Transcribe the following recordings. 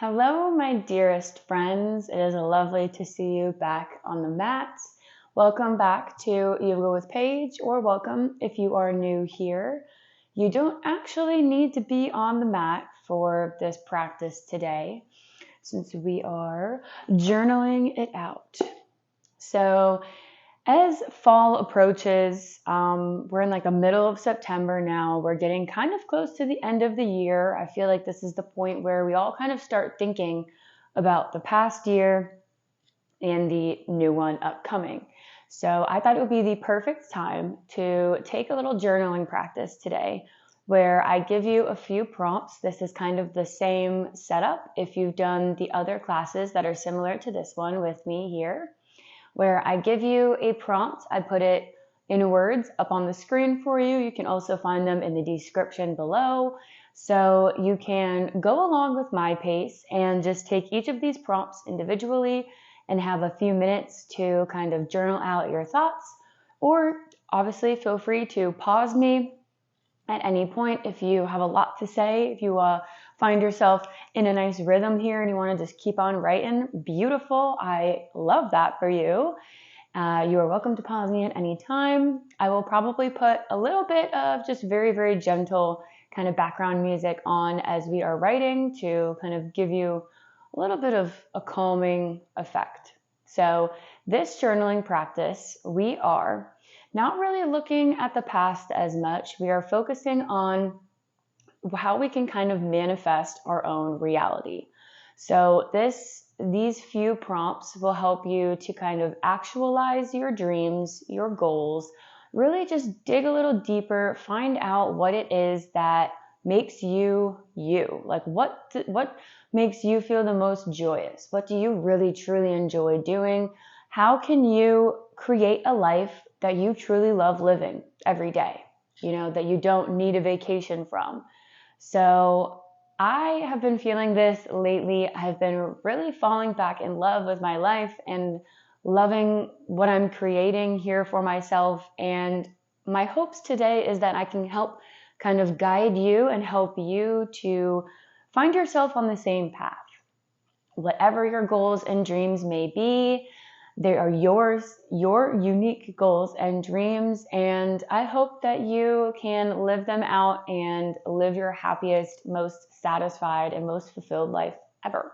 Hello, my dearest friends. It is lovely to see you back on the mat. Welcome back to Yoga with Paige, or welcome if you are new here. You don't actually need to be on the mat for this practice today, since we are journaling it out. So, as fall approaches, we're in like the middle of September now. We're getting kind of close to the end of the year. I feel like this is the point where we all kind of start thinking about the past year and the new one upcoming. So I thought it would be the perfect time to take a little journaling practice today where I give you a few prompts. This is kind of the same setup if you've done the other classes that are similar to this one with me here, where I give you a prompt. I put it in words up on the screen for you. You can also find them in the description below. So you can go along with my pace and just take each of these prompts individually and have a few minutes to kind of journal out your thoughts. Or obviously feel free to pause me at any point if you have a lot to say. If you find yourself in a nice rhythm here and you want to just keep on writing, beautiful. I love that for you. You are welcome to pause me at any time. I will probably put a little bit of just very, very gentle kind of background music on as we are writing to kind of give you a little bit of a calming effect. So this journaling practice, we are not really looking at the past as much. We are focusing on how we can kind of manifest our own reality. So these few prompts will help you to kind of actualize your dreams, your goals, really just dig a little deeper, find out what it is that makes you you. Like what makes you feel the most joyous? What do you really truly enjoy doing? How can you create a life that you truly love living every day, that you don't need a vacation from? So I have been feeling this lately. I've been really falling back in love with my life and loving what I'm creating here for myself. And my hopes today is that I can help kind of guide you and help you to find yourself on the same path. Whatever your goals and dreams may be, they are yours, your unique goals and dreams, and I hope that you can live them out and live your happiest, most satisfied, and most fulfilled life ever.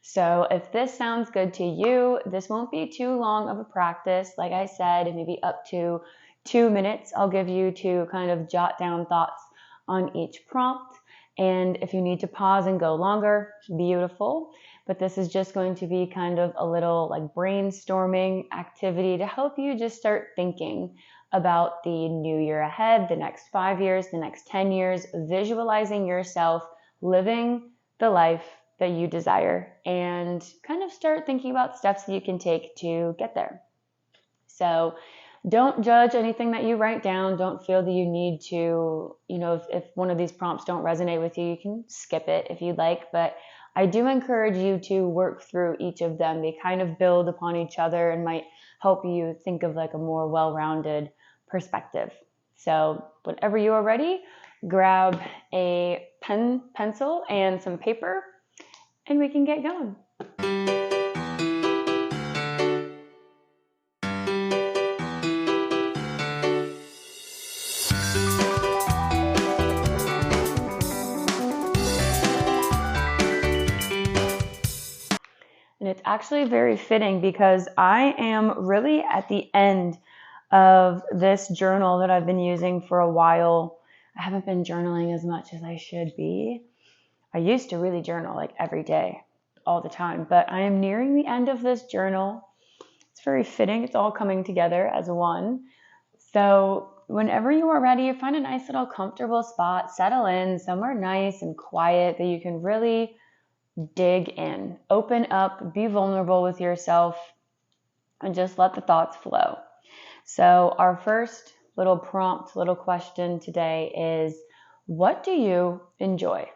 So if this sounds good to you, this won't be too long of a practice. Like I said, maybe up to 2 minutes I'll give you to kind of jot down thoughts on each prompt. And if you need to pause and go longer, beautiful. But this is just going to be kind of a little like brainstorming activity to help you just start thinking about the new year ahead, the next 5 years, the next 10 years, visualizing yourself living the life that you desire and kind of start thinking about steps that you can take to get there. So don't judge anything that you write down. Don't feel that you need to, if one of these prompts don't resonate with you, you can skip it if you'd like. But I do encourage you to work through each of them. They kind of build upon each other and might help you think of like a more well-rounded perspective. So whenever you are ready, grab a pen, pencil, and some paper, and we can get going. And it's actually very fitting because I am really at the end of this journal that I've been using for a while. I haven't been journaling as much as I should be. I used to really journal like every day, all the time, but I am nearing the end of this journal. It's very fitting. It's all coming together as one. So whenever you are ready, find a nice little comfortable spot, settle in somewhere nice and quiet that you can really dig in, open up, be vulnerable with yourself, and just let the thoughts flow. So our first little prompt, little question today is, what do you enjoy?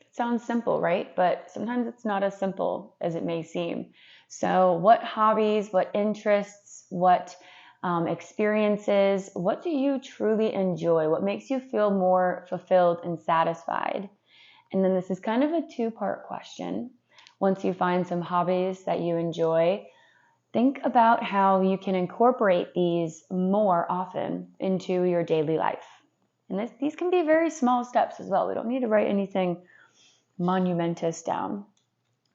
It sounds simple, right? But sometimes it's not as simple as it may seem. So what hobbies, what interests, what experiences, what do you truly enjoy? What makes you feel more fulfilled and satisfied? And then this is kind of a two-part question. Once you find some hobbies that you enjoy, think about how you can incorporate these more often into your daily life. And these can be very small steps as well. We don't need to write anything monumentous down.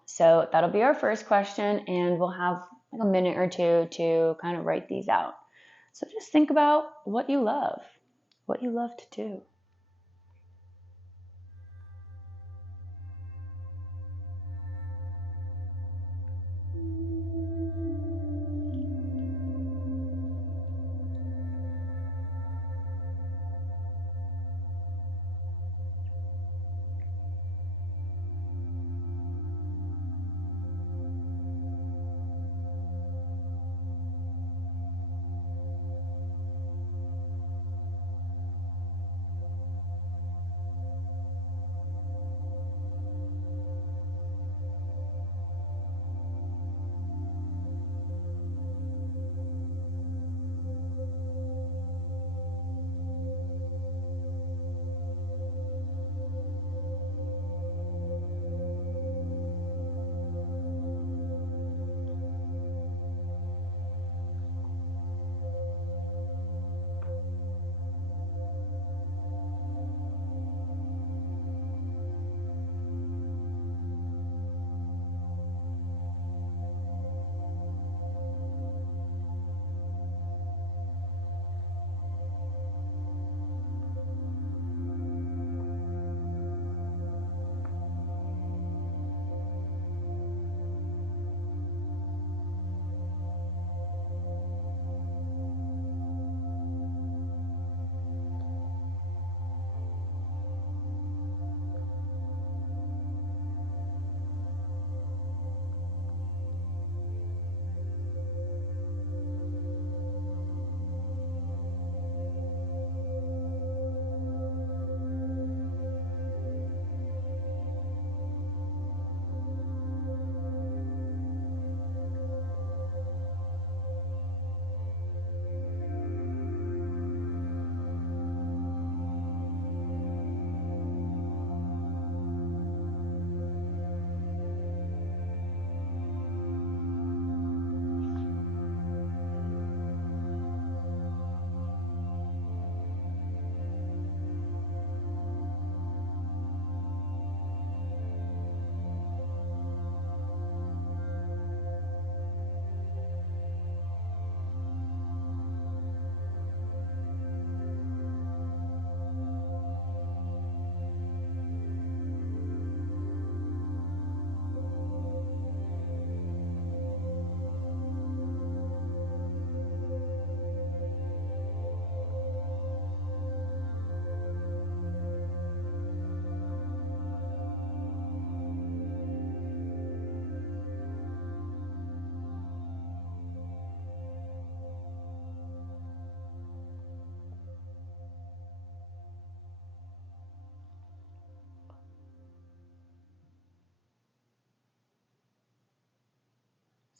So that'll be our first question, and we'll have like a minute or two to kind of write these out. So just think about what you love to do.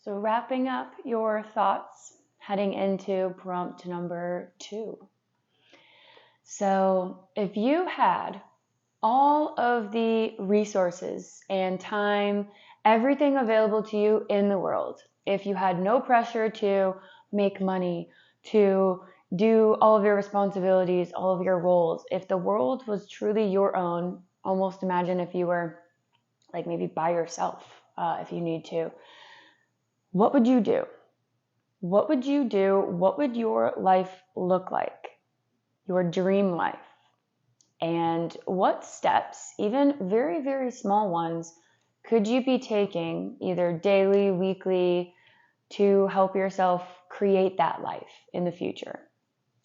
So wrapping up your thoughts, heading into prompt number 2. So if you had all of the resources and time, everything available to you in the world, if you had no pressure to make money, to do all of your responsibilities, all of your roles, if the world was truly your own, almost imagine if you were like maybe by yourself, if you need to, what would you do? What would you do? What would your life look like? Your dream life? And what steps, even very, very small ones, could you be taking either daily, weekly, to help yourself create that life in the future?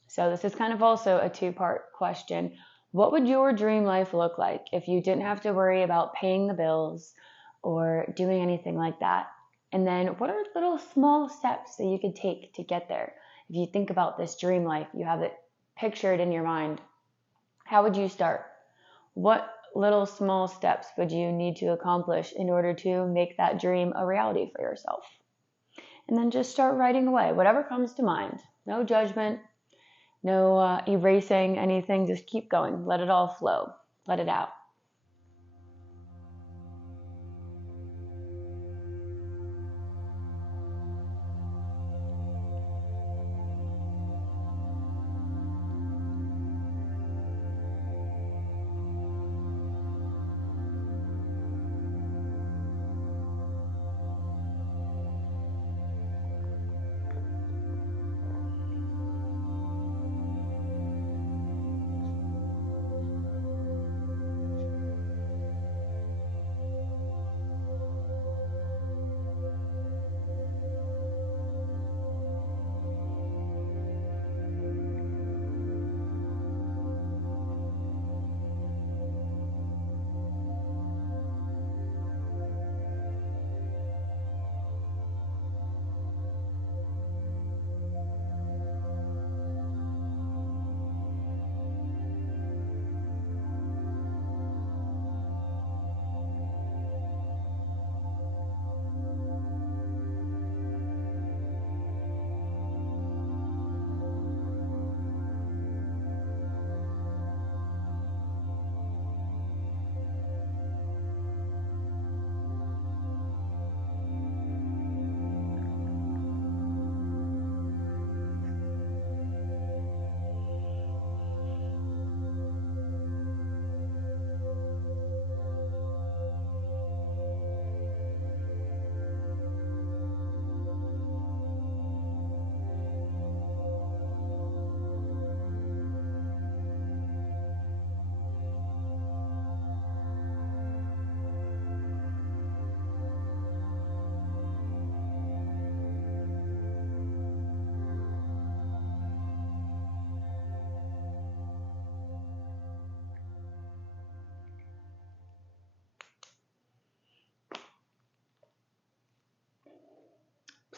So this is kind of also a two-part question. What would your dream life look like if you didn't have to worry about paying the bills or doing anything like that? And then what are little small steps that you could take to get there? If you think about this dream life, you have it pictured in your mind, how would you start? What little small steps would you need to accomplish in order to make that dream a reality for yourself? And then just start writing away, whatever comes to mind. No judgment, no erasing anything, just keep going. Let it all flow. Let it out.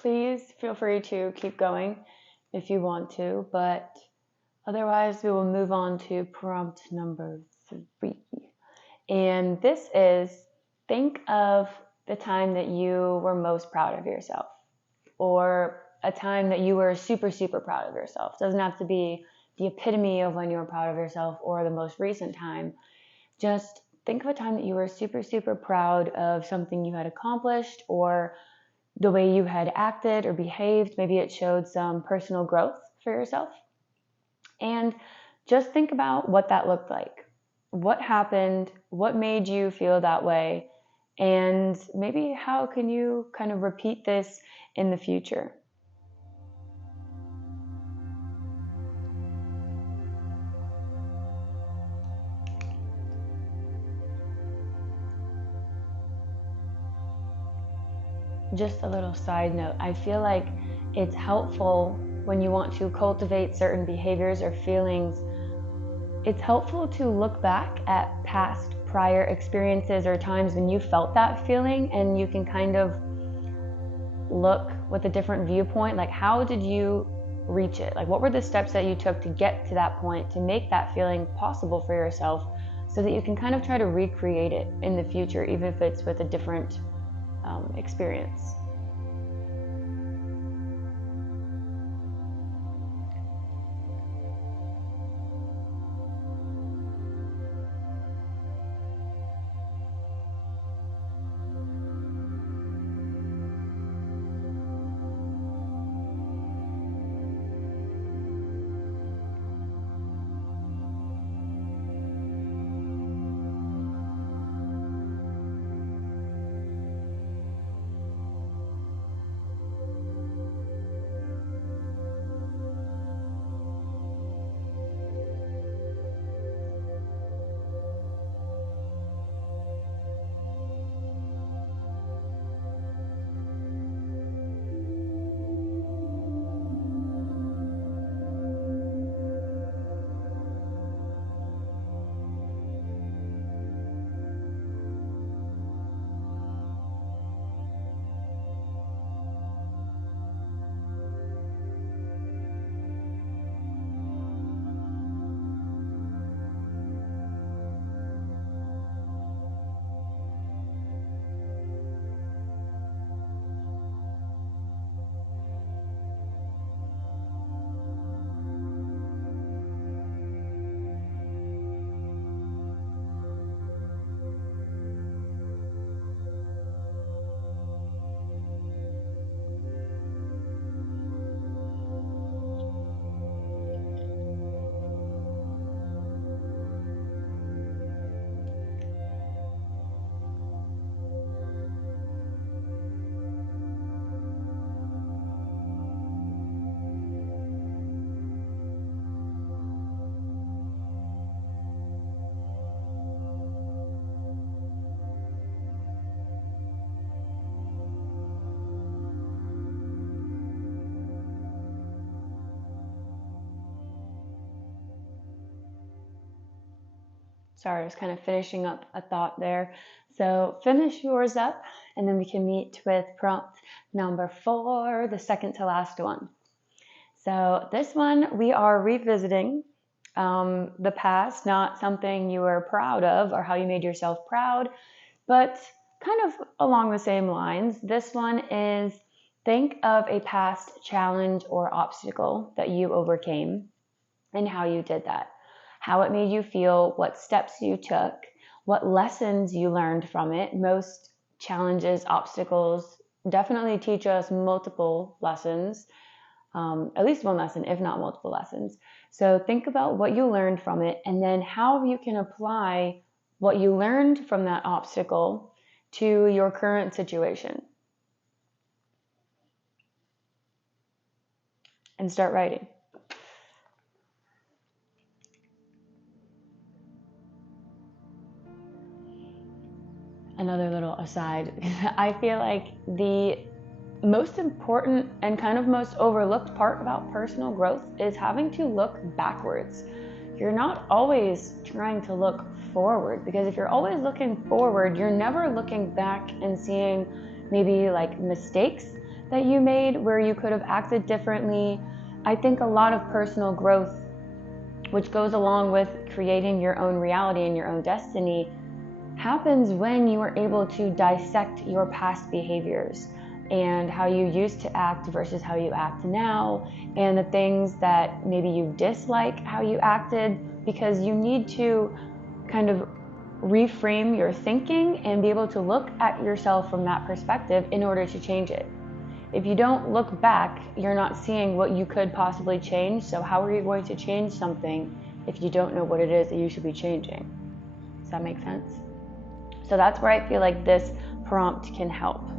please feel free to keep going if you want to, but otherwise we will move on to prompt number 3. And this is, think of the time that you were most proud of yourself, or a time that you were super, super proud of yourself. It doesn't have to be the epitome of when you were proud of yourself or the most recent time. Just think of a time that you were super, super proud of something you had accomplished, or the way you had acted or behaved. Maybe it showed some personal growth for yourself. And just think about what that looked like. What happened? What made you feel that way? And maybe how can you kind of repeat this in the future? Just a little side note, I feel like it's helpful when you want to cultivate certain behaviors or feelings. It's helpful to look back at past prior experiences or times when you felt that feeling, and you can kind of look with a different viewpoint, like how did you reach it? Like what were the steps that you took to get to that point, to make that feeling possible for yourself, so that you can kind of try to recreate it in the future, even if it's with a different experience. Sorry, I was kind of finishing up a thought there. So finish yours up, and then we can meet with prompt number 4, the second to last one. So this one, we are revisiting the past, not something you were proud of or how you made yourself proud, but kind of along the same lines. This one is, think of a past challenge or obstacle that you overcame and how you did that. How it made you feel, what steps you took, what lessons you learned from it. Most challenges, obstacles definitely teach us multiple lessons, at least one lesson, if not multiple lessons. So think about what you learned from it, and then how you can apply what you learned from that obstacle to your current situation. And start writing. Another little aside, I feel like the most important and kind of most overlooked part about personal growth is having to look backwards. You're not always trying to look forward, because if you're always looking forward, you're never looking back and seeing maybe like mistakes that you made where you could have acted differently. I think a lot of personal growth, which goes along with creating your own reality and your own destiny, happens when you are able to dissect your past behaviors and how you used to act versus how you act now, and the things that maybe you dislike how you acted, because you need to kind of reframe your thinking and be able to look at yourself from that perspective in order to change it. If you don't look back, you're not seeing what you could possibly change. So how are you going to change something if you don't know what it is that you should be changing? Does that make sense? So that's where I feel like this prompt can help,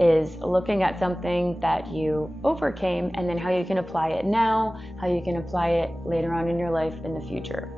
is looking at something that you overcame and then how you can apply it now, how you can apply it later on in your life in the future.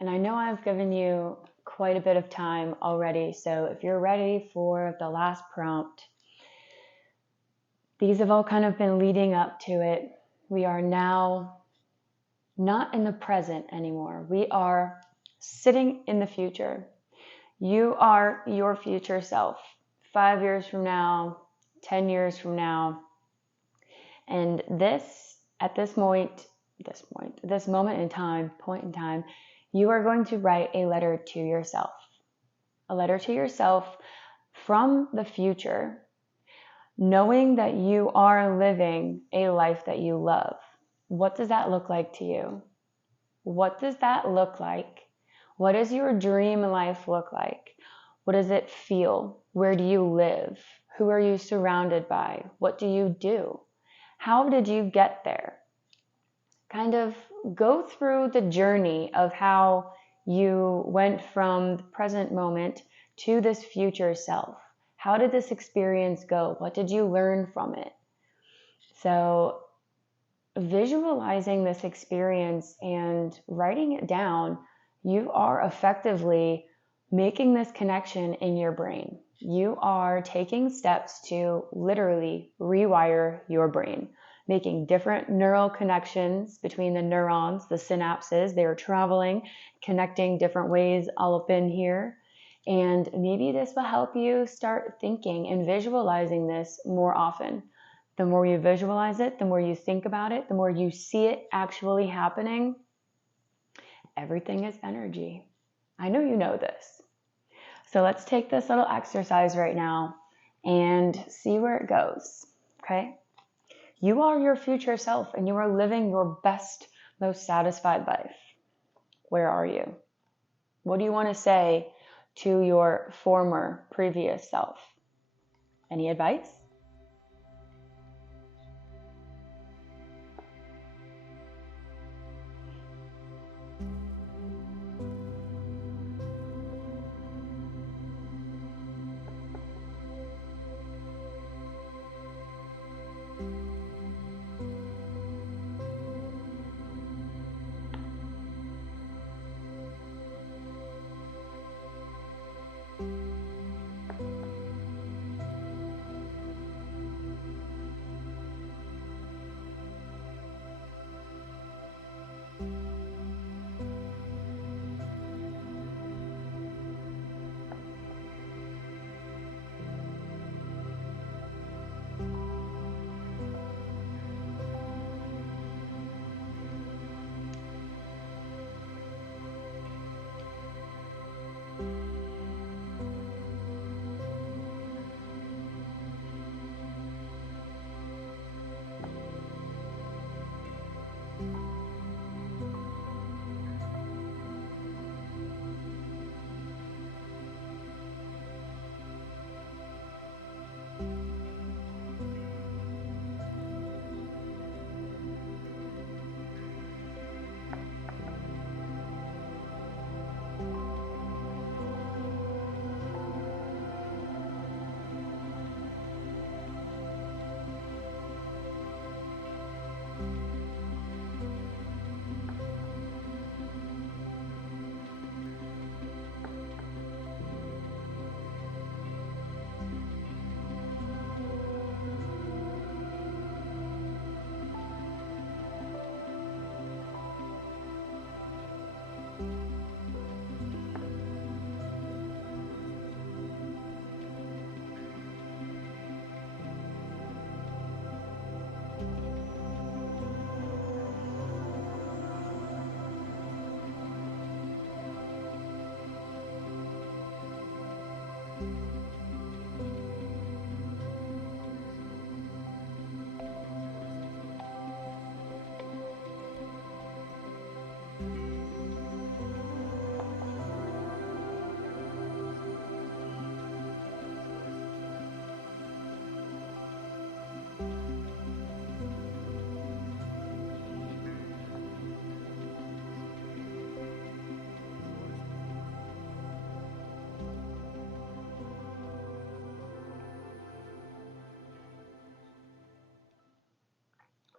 And I know I've given you quite a bit of time already, so if you're ready for the last prompt, these have all kind of been leading up to it. We are now not in the present anymore. We are sitting in the future. You are your future self, 5 years from now, 10 years from now. And at this moment in time, you are going to write a letter to yourself. A letter to yourself from the future, knowing that you are living a life that you love. What does that look like to you? What does that look like? What does your dream life look like? What does it feel? Where do you live? Who are you surrounded by? What do you do? How did you get there? Kind of go through the journey of how you went from the present moment to this future self. How did this experience go? What did you learn from it? So visualizing this experience and writing it down, you are effectively making this connection in your brain. You are taking steps to literally rewire your brain, making different neural connections between the neurons, the synapses. They are traveling, connecting different ways all up in here. And maybe this will help you start thinking and visualizing this more often. The more you visualize it, the more you think about it, the more you see it actually happening. Everything is energy. I know you know this. So let's take this little exercise right now and see where it goes. Okay? You are your future self and you are living your best, most satisfied life. Where are you? What do you want to say to your former, previous self? Any advice?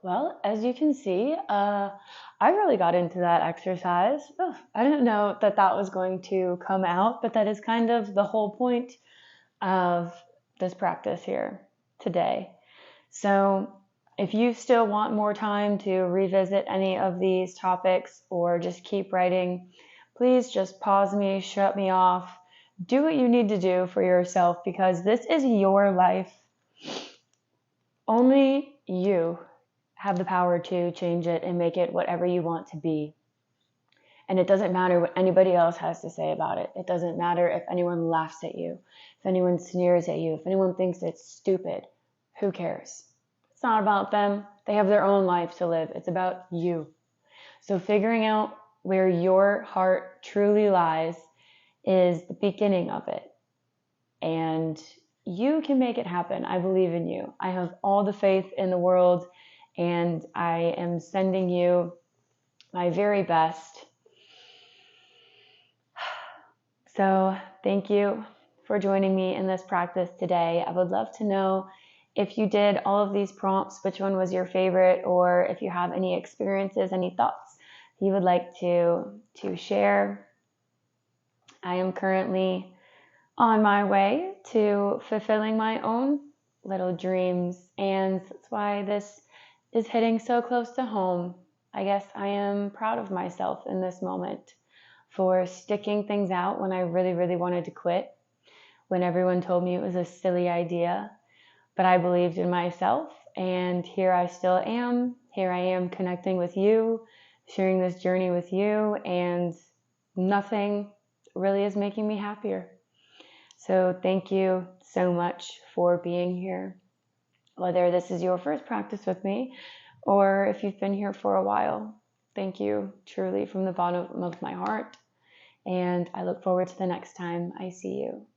Well, as you can see, I really got into that exercise. Oh, I didn't know that that was going to come out, but that is kind of the whole point of this practice here today. So if you still want more time to revisit any of these topics or just keep writing, please just pause me, shut me off, do what you need to do for yourself, because this is your life. Only you have the power to change it and make it whatever you want to be. And it doesn't matter what anybody else has to say about it. It doesn't matter if anyone laughs at you, if anyone sneers at you, if anyone thinks it's stupid. Who cares? It's not about them. They have their own life to live. It's about you. So figuring out where your heart truly lies is the beginning of it. And you can make it happen. I believe in you. I have all the faith in the world, and I am sending you my very best. So thank you for joining me in this practice today. I would love to know if you did all of these prompts, which one was your favorite, or if you have any experiences, any thoughts you would like to share. I am currently on my way to fulfilling my own little dreams, and that's why this is hitting so close to home. I guess I am proud of myself in this moment for sticking things out when I really, really wanted to quit, when everyone told me it was a silly idea, but I believed in myself, and here I still am. Here I am connecting with you, sharing this journey with you, and nothing really is making me happier. So thank you so much for being here. Whether this is your first practice with me or if you've been here for a while, thank you truly from the bottom of my heart. And I look forward to the next time I see you.